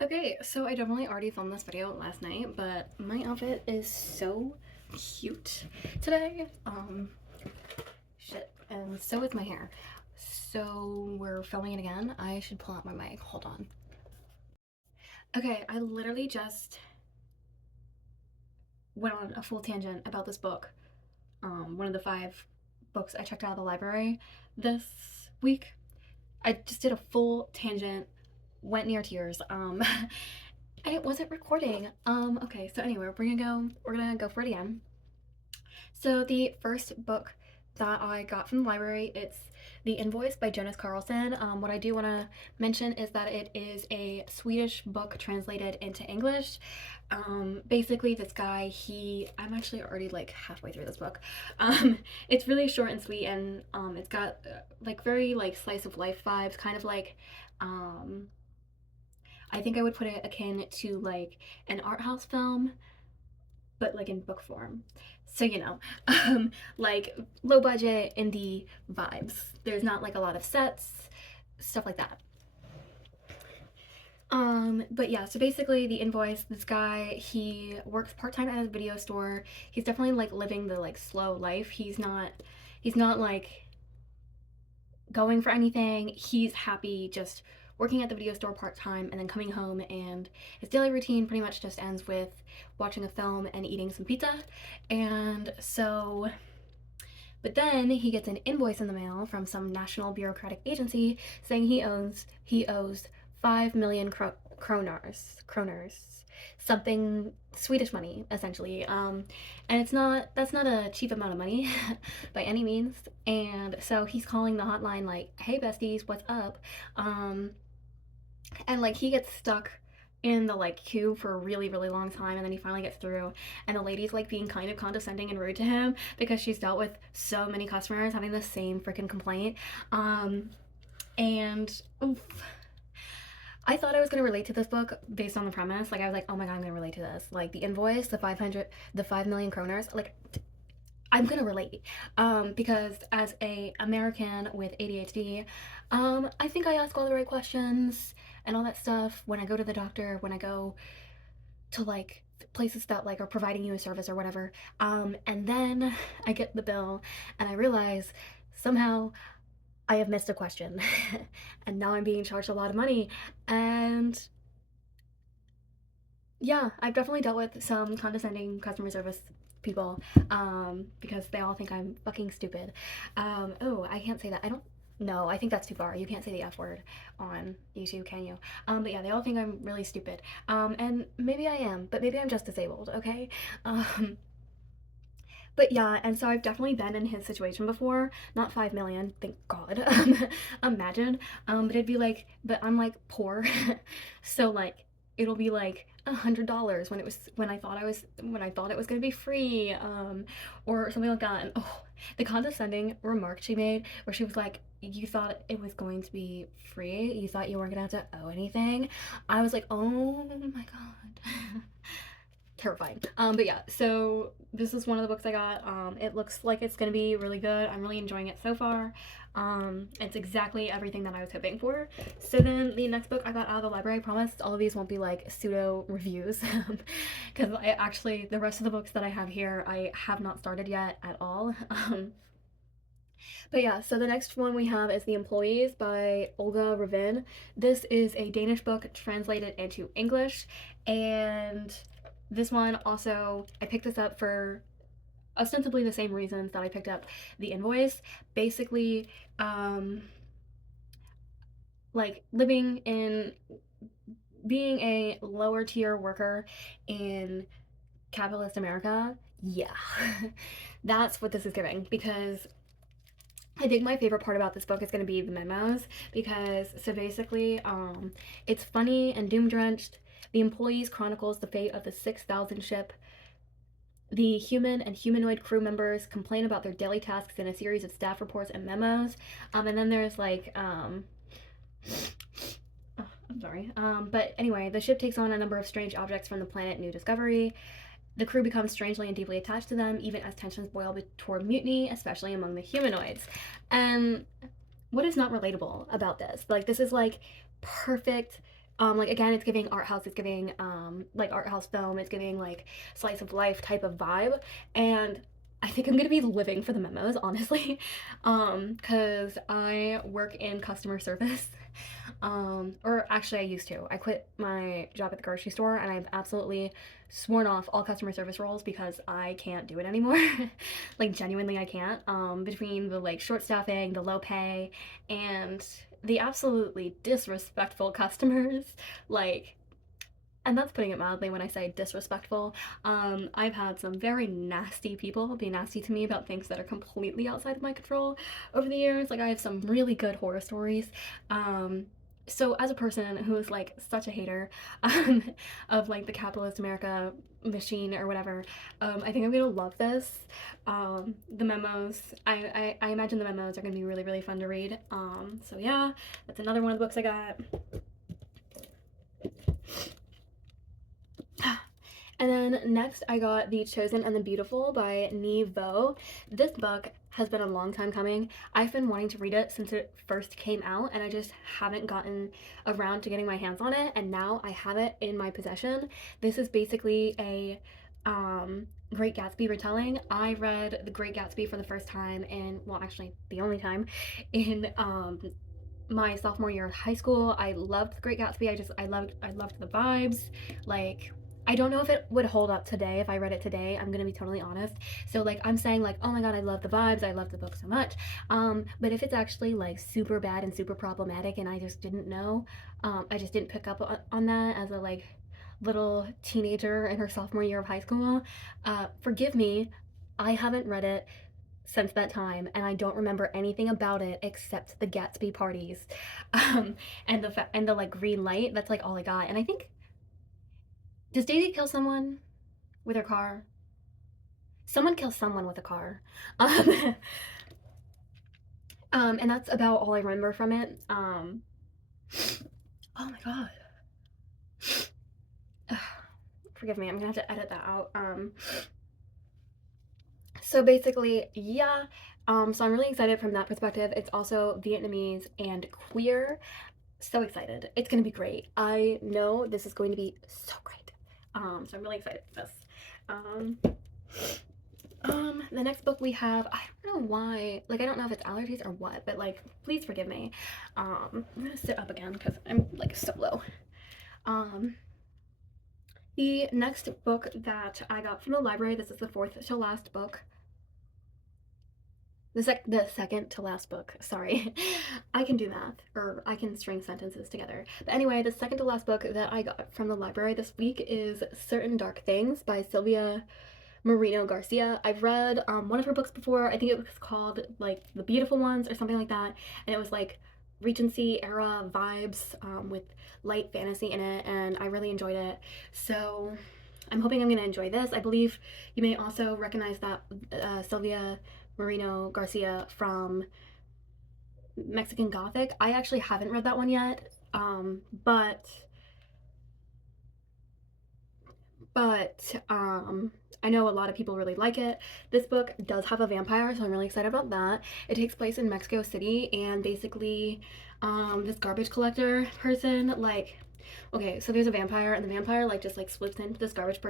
Okay, so I definitely already filmed this video last night, but my outfit is so cute today. Shit, and so is my hair. So we're filming it again. I should pull out my mic. Hold on. Okay, I literally just went on a full tangent about this book. One of the 5 books I checked out of the library this week. I just did a full tangent, went near tears. And it wasn't recording. Okay, so anyway, we're gonna go for it again. So the first book that I got from the library, it's The Invoice by Jonas Carlson. What I do want to mention is that it is a Swedish book translated into English. Basically, this guy, I'm actually already like halfway through this book. It's really short and sweet, and it's got like very like slice of life vibes, kind of like um, I think I would put it akin to like an art house film, but like in book form. So, like low budget indie vibes. There's not like a lot of sets, stuff like that. But yeah, so basically the invoice, this guy, he works part-time at a video store. He's definitely like living the like slow life. He's not like going for anything. He's happy just working at the video store part time and then coming home, and his daily routine pretty much just ends with watching a film and eating some pizza. And so, but then he gets an invoice in the mail from some national bureaucratic agency saying he owes 5 million kroners, something Swedish money essentially. And that's not a cheap amount of money by any means. And so he's calling the hotline like, "Hey besties, what's up?" Um, and like he gets stuck in the like queue for a really really long time, and then he finally gets through, and the lady's like being kind of condescending and rude to him because she's dealt with so many customers having the same freaking complaint. And oof, I thought I was gonna relate to this book based on the premise. Like I was like, oh my god, I'm gonna relate to this. Like the invoice, the 5 million kroners. Like I'm gonna relate, because as a American with ADHD, I think I ask all the right questions and all that stuff when I go to the doctor, when I go to like places that like are providing you a service or whatever. And then I get the bill and I realize somehow I have missed a question, and now I'm being charged a lot of money. And yeah, I've definitely dealt with some condescending customer service people, because they all think I'm fucking stupid. Oh, I can't say that. I don't. No, I think that's too far. You can't say the F word on YouTube, can you? But yeah, they all think I'm really stupid. And maybe I am, but maybe I'm just disabled, okay? Um, but yeah, and so I've definitely been in his situation before. Not 5 million, thank God. Imagine. But it'd be like, but I'm like poor, so like it'll be like $100 when I thought it was gonna be free, or something like that. And oh, the condescending remark she made, where she was like, "You thought it was going to be free? You thought you weren't gonna have to owe anything?" I was like, "Oh my God." Terrifying. But yeah, so this is one of the books I got. It looks like it's gonna be really good. I'm really enjoying it so far. It's exactly everything that I was hoping for. So then the next book I got out of the library, I promised all of these won't be like pseudo reviews, because I actually, the rest of the books that I have here I have not started yet at all. But yeah, so the next one we have is The Employees by Olga Ravin. This is a Danish book translated into English, and this one also, I picked this up for ostensibly the same reasons that I picked up The Invoice. Basically, like being a lower tier worker in capitalist America. Yeah, that's what this is giving, because I think my favorite part about this book is going to be the memos, because so basically, it's funny and doom drenched. The Employees chronicles the fate of the 6,000 ship. The human and humanoid crew members complain about their daily tasks in a series of staff reports and memos. And then there's like, oh, I'm sorry. But anyway, the ship takes on a number of strange objects from the planet New Discovery. The crew becomes strangely and deeply attached to them, even as tensions boil toward mutiny, especially among the humanoids. And what is not relatable about this? Like, this is like perfect Like again, it's giving art house, it's giving like art house film, it's giving like slice of life type of vibe, and I think I'm gonna be living for the memos, honestly, because I work in customer service. Or actually, I used to. I quit my job at the grocery store, and I've absolutely sworn off all customer service roles because I can't do it anymore. Like genuinely, I can't. Between the like short staffing, the low pay, and the absolutely disrespectful customers, like, and that's putting it mildly when I say disrespectful. I've had some very nasty people be nasty to me about things that are completely outside of my control over the years. Like, I have some really good horror stories. So as a person who is like such a hater um, of like the capitalist America machine or whatever, I think I'm gonna love this. The memos, I imagine the memos are gonna be really, really fun to read. So yeah, that's another one of the books I got. And then next, I got The Chosen and the Beautiful by Nhi Vo. This book has been a long time coming. I've been wanting to read it since it first came out, and I just haven't gotten around to getting my hands on it, and now I have it in my possession. This is basically a Great Gatsby retelling. I read The Great Gatsby for the first time in, well, actually, the only time, in my sophomore year of high school. I loved The Great Gatsby. I loved the vibes. Like, I don't know if it would hold up today if I read it today. I'm gonna be totally honest. So like I'm saying like, oh my god, I love the vibes. I love the book so much. But if it's actually like super bad and super problematic, and I just didn't know, I just didn't pick up on that as a like little teenager in her sophomore year of high school. Forgive me. I haven't read it since that time, and I don't remember anything about it except the Gatsby parties, and the like green light. That's like all I got. And I think, does Daisy kill someone with her car? Someone kills someone with a car. Um, and that's about all I remember from it. Oh my god. Forgive me, I'm gonna have to edit that out. So basically, yeah. So I'm really excited from that perspective. It's also Vietnamese and queer. So excited. It's gonna be great. I know this is going to be so great. So I'm really excited for this. The next book we have, I don't know why, like I don't know if it's allergies or what, but like please forgive me. I'm gonna sit up again because I'm like so low. The next book that I got from the library, this is the fourth to last book. The second to last book, sorry. I can do math, or I can string sentences together. But anyway, the second to last book that I got from the library this week is Certain Dark Things by Sylvia Moreno Garcia. I've read one of her books before. I think it was called like The Beautiful Ones or something like that, and it was like Regency era vibes with light fantasy in it, and I really enjoyed it. So I'm hoping I'm going to enjoy this. I believe you may also recognize that Sylvia Moreno Garcia from Mexican Gothic. I actually haven't read that one yet, but I know a lot of people really like it. This book does have a vampire, so I'm really excited about that. It takes place in Mexico City, and basically this garbage collector person, like, okay, so there's a vampire, and the vampire like just like slips into this garbage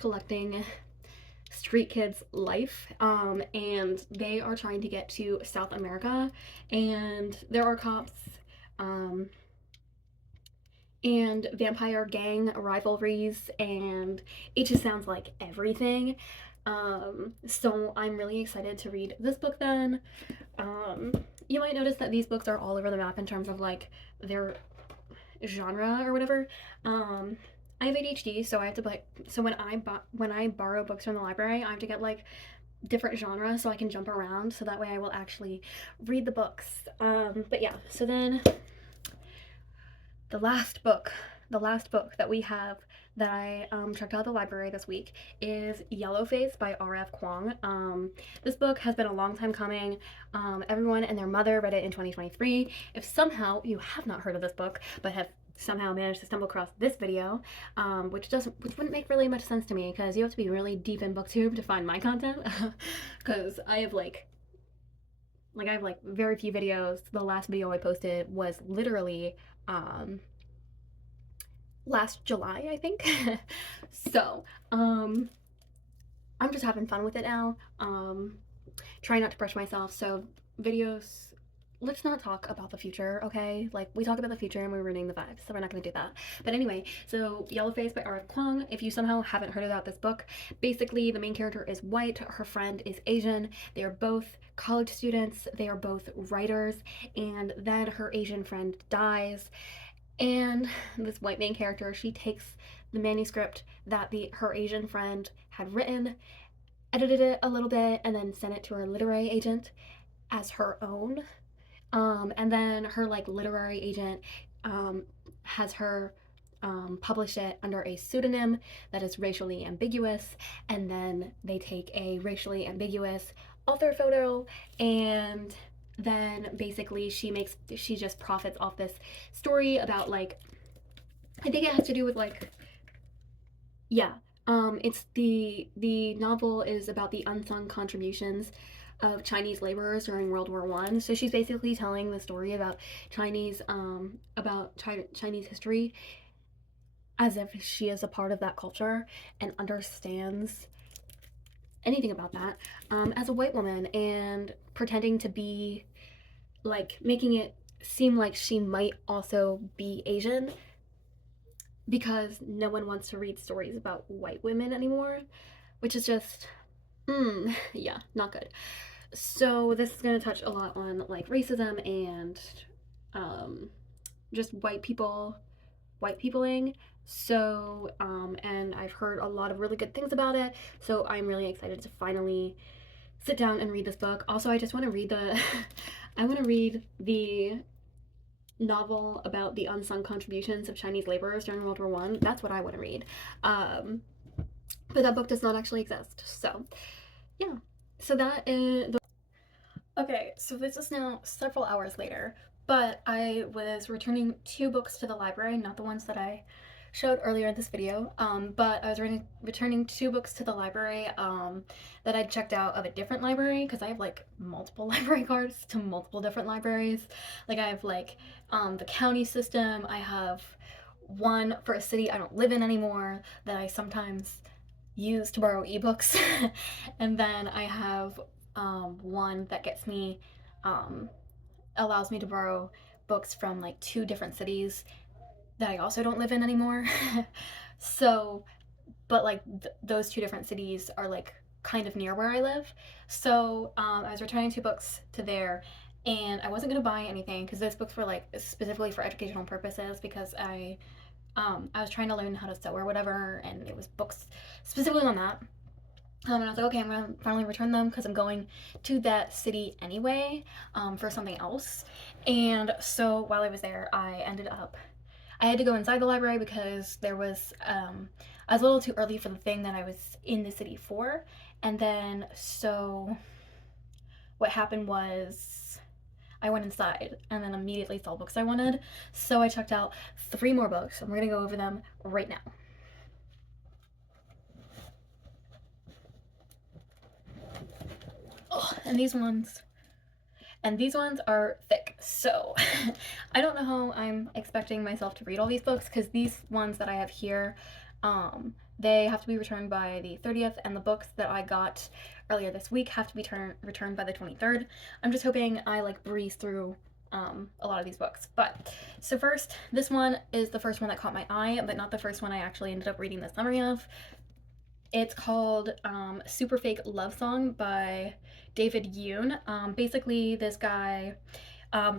collecting street kids life, and they are trying to get to South America, and there are cops, and vampire gang rivalries, and it just sounds like everything. So I'm really excited to read this book then. You might notice that these books are all over the map in terms of like their genre or whatever. I have ADHD, so I have to like, so when I borrow books from the library, I have to get like different genres so I can jump around, so that way I will actually read the books. But yeah, so then the last book that we have that I checked out at the library this week is Yellowface by R.F. Kuang. This book has been a long time coming. Everyone and their mother read it in 2023. If somehow you have not heard of this book but have somehow managed to stumble across this video, which wouldn't make really much sense to me because you have to be really deep in booktube to find my content, because I have very few videos. The last video I posted was literally um, last July, I think. So, I'm just having fun with it now. Trying not to brush myself. So, videos. Let's not talk about the future, okay? Like, we talk about the future and we're ruining the vibes, so we're not gonna do that. But anyway, so Yellowface by R.F. Kuang. If you somehow haven't heard about this book, basically the main character is white, her friend is Asian. They are both college students, they are both writers, and then her Asian friend dies. And this white main character, she takes the manuscript that her Asian friend had written, edited it a little bit, and then sent it to her literary agent as her own. And then her like literary agent has her publish it under a pseudonym that is racially ambiguous, and then they take a racially ambiguous author photo, and then basically she just profits off this story about like, I think it has to do with like, yeah, it's the novel is about the unsung contributions of Chinese laborers during World War One. So she's basically telling the story about Chinese Chinese history as if she is a part of that culture and understands anything about that, as a white woman, and pretending to be like, making it seem like she might also be Asian because no one wants to read stories about white women anymore, which is just, yeah, not good. So this is going to touch a lot on like racism and just white peopling. So, and I've heard a lot of really good things about it, so I'm really excited to finally sit down and read this book. Also, I just want to read the I want to read the novel about the unsung contributions of Chinese laborers during World War One. That's what I want to read. But that book does not actually exist. So, yeah. So that is okay, so this is now several hours later, but I was returning 2 books to the library, not the ones that I showed earlier in this video, but I was returning 2 books to the library that I checked out of a different library, because I have like multiple library cards to multiple different libraries. Like, I have like the county system, I have one for a city I don't live in anymore that I sometimes use to borrow ebooks, and then I have one that gets me, allows me to borrow books from like 2 different cities that I also don't live in anymore. So, but like those 2 different cities are like kind of near where I live. So I was returning 2 books to there, and I wasn't gonna buy anything because those books were like specifically for educational purposes, because I was trying to learn how to sew or whatever, and it was books specifically on that. And I was like, okay, I'm gonna finally return them because I'm going to that city anyway, for something else. And so while I was there, I had to go inside the library because there was, I was a little too early for the thing that I was in the city for. And then, so what happened was I went inside and then immediately saw books I wanted. So I checked out 3 more books, and we're gonna go over them right now. Oh, and these ones are thick, so I don't know how I'm expecting myself to read all these books, because these ones that I have here, they have to be returned by the 30th, and the books that I got earlier this week have to be returned by the 23rd. I'm just hoping I like breeze through a lot of these books. But so first, this one is the first one that caught my eye, but not the first one I actually ended up reading the summary of. It's called Super Fake Love Song by David Yoon. Basically, this guy, I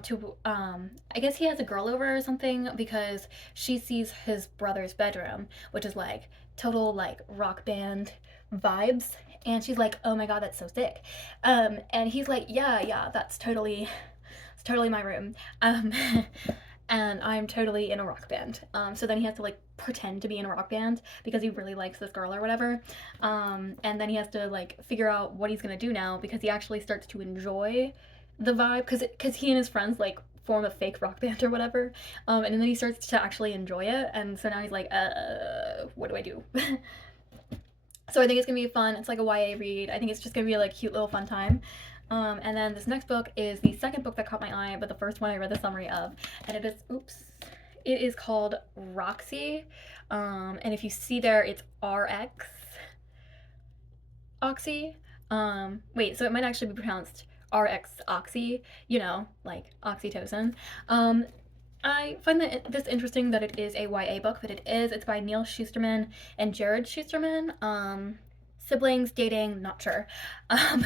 guess he has a girl over or something, because she sees his brother's bedroom, which is like total like rock band vibes, and she's like, oh my god, that's so sick. And he's like, yeah, it's totally my room. And I'm totally in a rock band. So then he has to like pretend to be in a rock band because he really likes this girl or whatever. And then he has to like figure out what he's gonna do now, because he actually starts to enjoy the vibe, because he and his friends like form a fake rock band or whatever. And then he starts to actually enjoy it, and so now he's like, what do I do? So I think it's gonna be fun. It's like a YA read. I think it's just gonna be like a cute little fun time. And then this next book is the second book that caught my eye, but the first one I read the summary of, and it is, oops, It is called Roxy, and if you see there, it's RX Oxy. Wait, so it might actually be pronounced RX Oxy, you know, like oxytocin. Um, I find that this interesting that it is a YA book, but it is. It's by Neil Shusterman and Jared Shusterman. Siblings, dating, not sure. Um,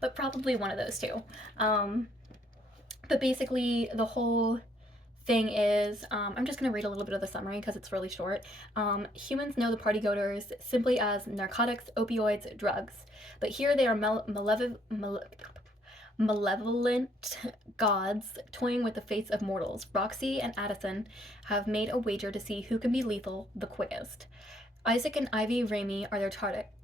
but probably one of those two. But basically, the whole thing is I'm just going to read a little bit of the summary because it's really short. Humans know the party goers simply as narcotics, opioids, drugs. But here they are malevolent gods toying with the fates of mortals. Roxy and Addison have made a wager to see who can be lethal the quickest. Isaac and Ivy Raimi are their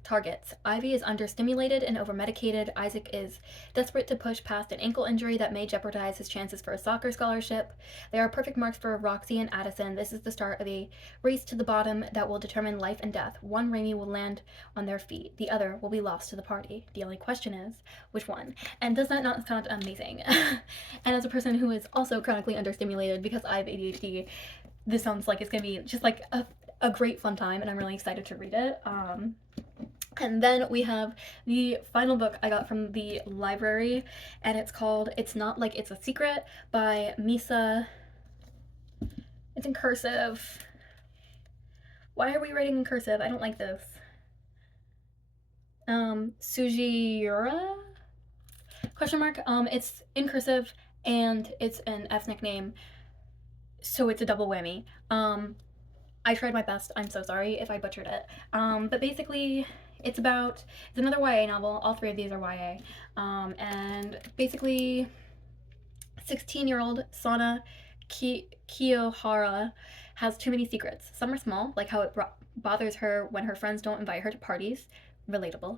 targets. Ivy is understimulated and overmedicated. Isaac is desperate to push past an ankle injury that may jeopardize his chances for a soccer scholarship. They are perfect marks for Roxy and Addison. This is the start of a race to the bottom that will determine life and death. One Raimi will land on their feet. The other will be lost to the party. The only question is, which one? And does that not sound amazing? And as a person who is also chronically understimulated because I have ADHD, this sounds like it's going to be just like a great fun time, and I'm really excited to read it. And then we have the final book I got from the library, and it's called It's Not Like It's a Secret by Misa. It's in cursive. Why are we writing in cursive? I don't like this. Sugiura? Question mark. It's in cursive, and it's an ethnic name, so it's a double whammy. I tried my best. I'm so sorry if I butchered it. But basically, it's another YA novel. All three of these are YA. And basically, 16-year-old Sana Kiyohara has too many secrets. Some are small, like how it bothers her when her friends don't invite her to parties. Relatable.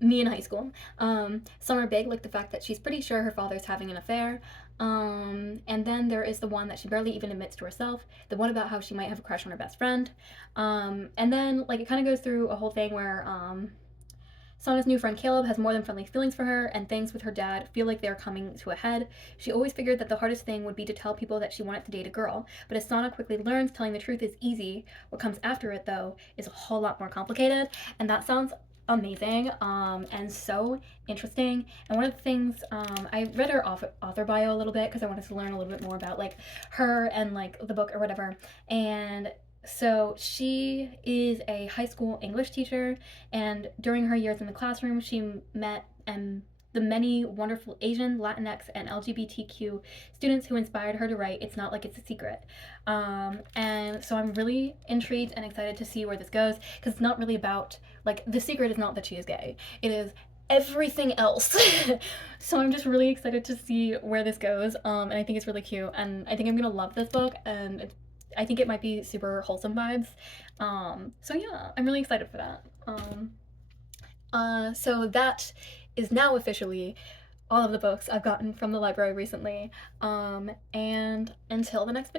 Me in high school. Some are big, like the fact that she's pretty sure her father's having an affair. And then there is the one that she barely even admits to herself, the one about how she might have a crush on her best friend. And then, like, it kind of goes through a whole thing where Sana's new friend Caleb has more than friendly feelings for her, and things with her dad feel like they're coming to a head. She always figured that the hardest thing would be to tell people that she wanted to date a girl, but as Sana quickly learns, telling the truth is easy. What comes after it, though, is a whole lot more complicated, and that sounds amazing and so interesting. And one of the things I read her author bio a little bit because I wanted to learn a little bit more about like her and like the book or whatever. And so she is a high school English teacher, and during her years in the classroom, she met the many wonderful Asian, Latinx, and LGBTQ students who inspired her to write It's Not Like It's a Secret. And so I'm really intrigued and excited to see where this goes, because it's not really about, like, the secret is not that she is gay. It is everything else. So I'm just really excited to see where this goes, and I think it's really cute, and I think I'm gonna love this book, and I think it might be super wholesome vibes. So yeah, I'm really excited for that. So that is now officially all of the books I've gotten from the library recently. And until the next video.